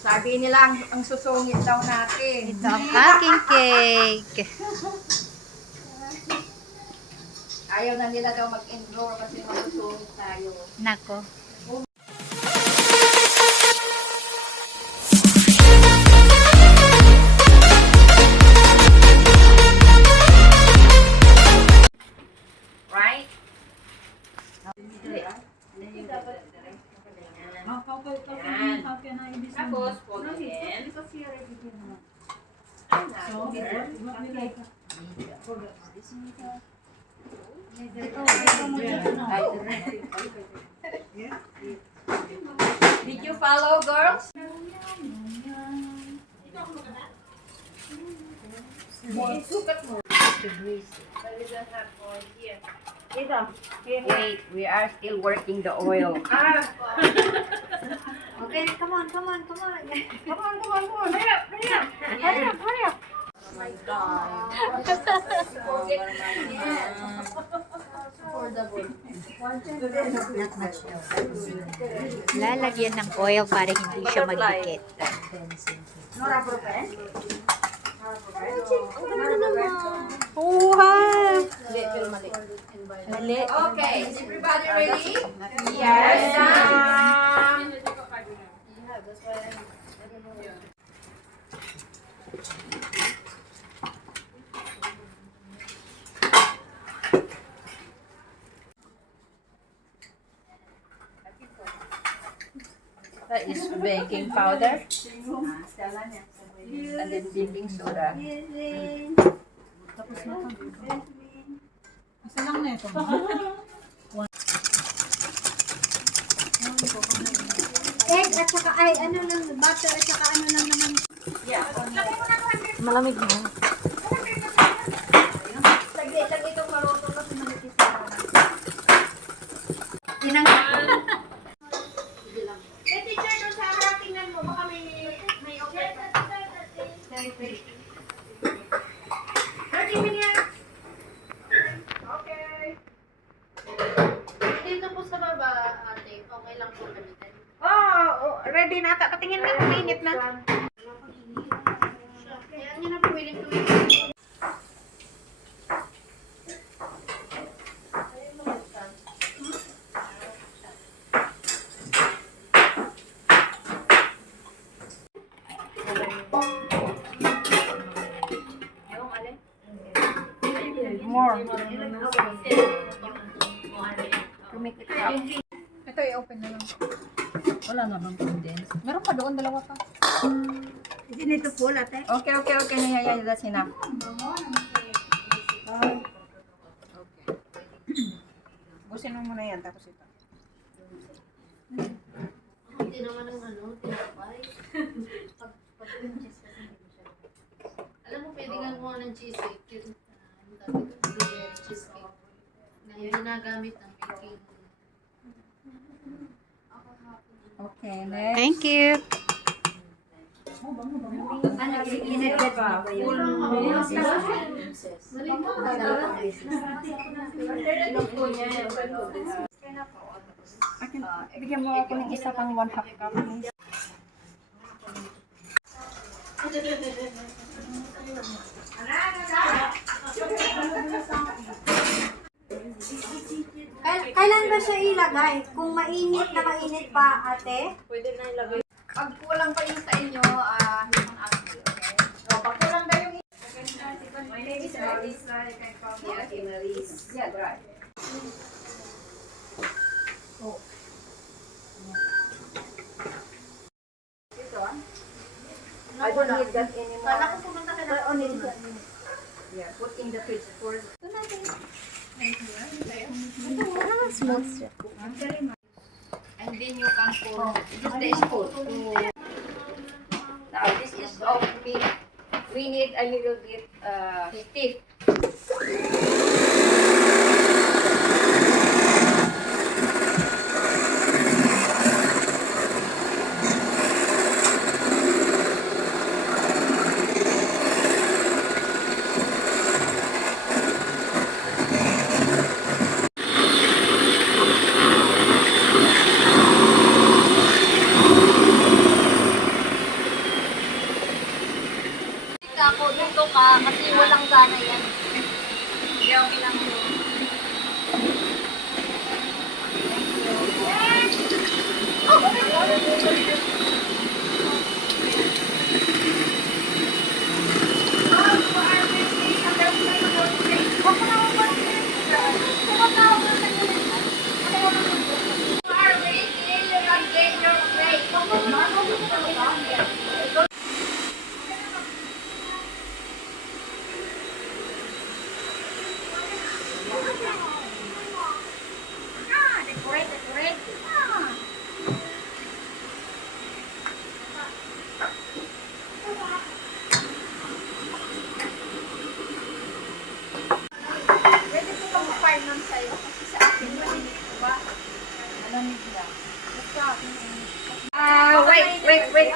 Sabi nila ang susungit daw natin. Ito ang aking cake. Ayaw na nila daw mag-enroll kasi masusungit tayo. Nako. Right? Tapos, put again. Did you follow, girls? Sukat mo. Wait, we are still working the oil. Okay, come on. Come on. Hurry up. Oh my God. Lalagyan ng oil para hindi siya magdikit. Mali. Okay, is everybody ready? Yes. That is baking powder. And then baking soda. Egg at saka ay ano lang butter at saka ano lang naman. Malamig na. Lagi itong maroto kasi manipis na. Eh, teacher, doon sa harap, tingnan mo. Baka may okay. 30 minutes. Okay. Dito po sa baba, ate. Okay lang po gamitin. Oh, ready na ata. Patingin nga kung mainit na. Kaya nyo na po willing to wait. More. Ito i-open na lang. Wala na bang condense? Meron pa doon, dalawa pa. Is it full, ate? Okay. Yeah, that's enough. Okay. Busin mo muna yan, tapos ito. Hindi naman ang tinapay. Pag-cheese kasi hindi siya. Alam mo, pwede nga gumawa ng cheesecake. Cheesecake. Na yung ginagamit ng baking. Okay, next. Thank you. Inagad ba yun? Bigyan mo ako ng isa pang 1/2 cup, please. Kailan ba siya ilagay? Kung mainit na mainit pa, ate? Pag kulang pa yung sa inyo, yung asin, okay? So, pag kulang na yung yeah, right. Ito, I don't need that anymore. Kala ko pumunta ka na. Yeah, put in the fridge first. Smooth siya. And then you can pour just the spoon. Now this is of meat. We need a little bit stiff.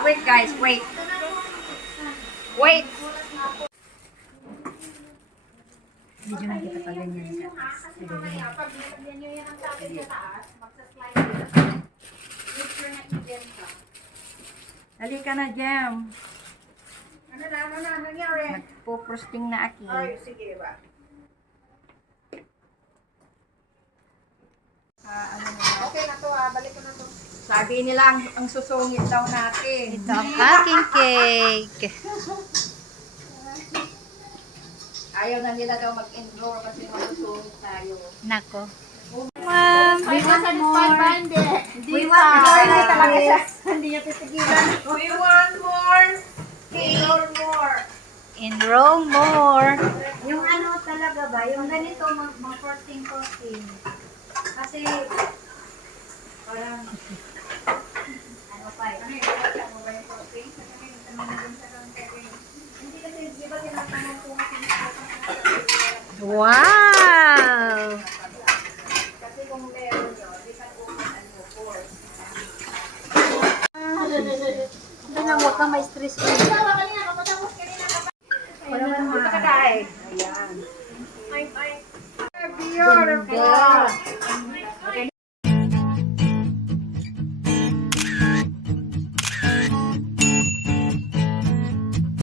Wait, guys, wait. Wait. Medyo na kita pa ganyan sa Dali ka na, Jem. Ano na, nangyari? Nagpo-frosting na aki. Ay, sige ba? Ano na? Okay na to balik ko na to. Sabi nila ang susungit daw natin. Ito ang aking cake. Ayaw na nila daw mag-enroll kasi masusungit tayo. Nako. Ma'am, we want more. We want more. Hindi talaga siya. Hindi niya titigilan. We want more. Enroll more. Enroll more. Yung ano talaga ba, yung ganito, mag-frosting. Kasi, parang, ano pa eh. Hindi kasi, di ba tinatanong ko Wow! kasi kung meron yun, di ka open ano for. Huwag kang may stress.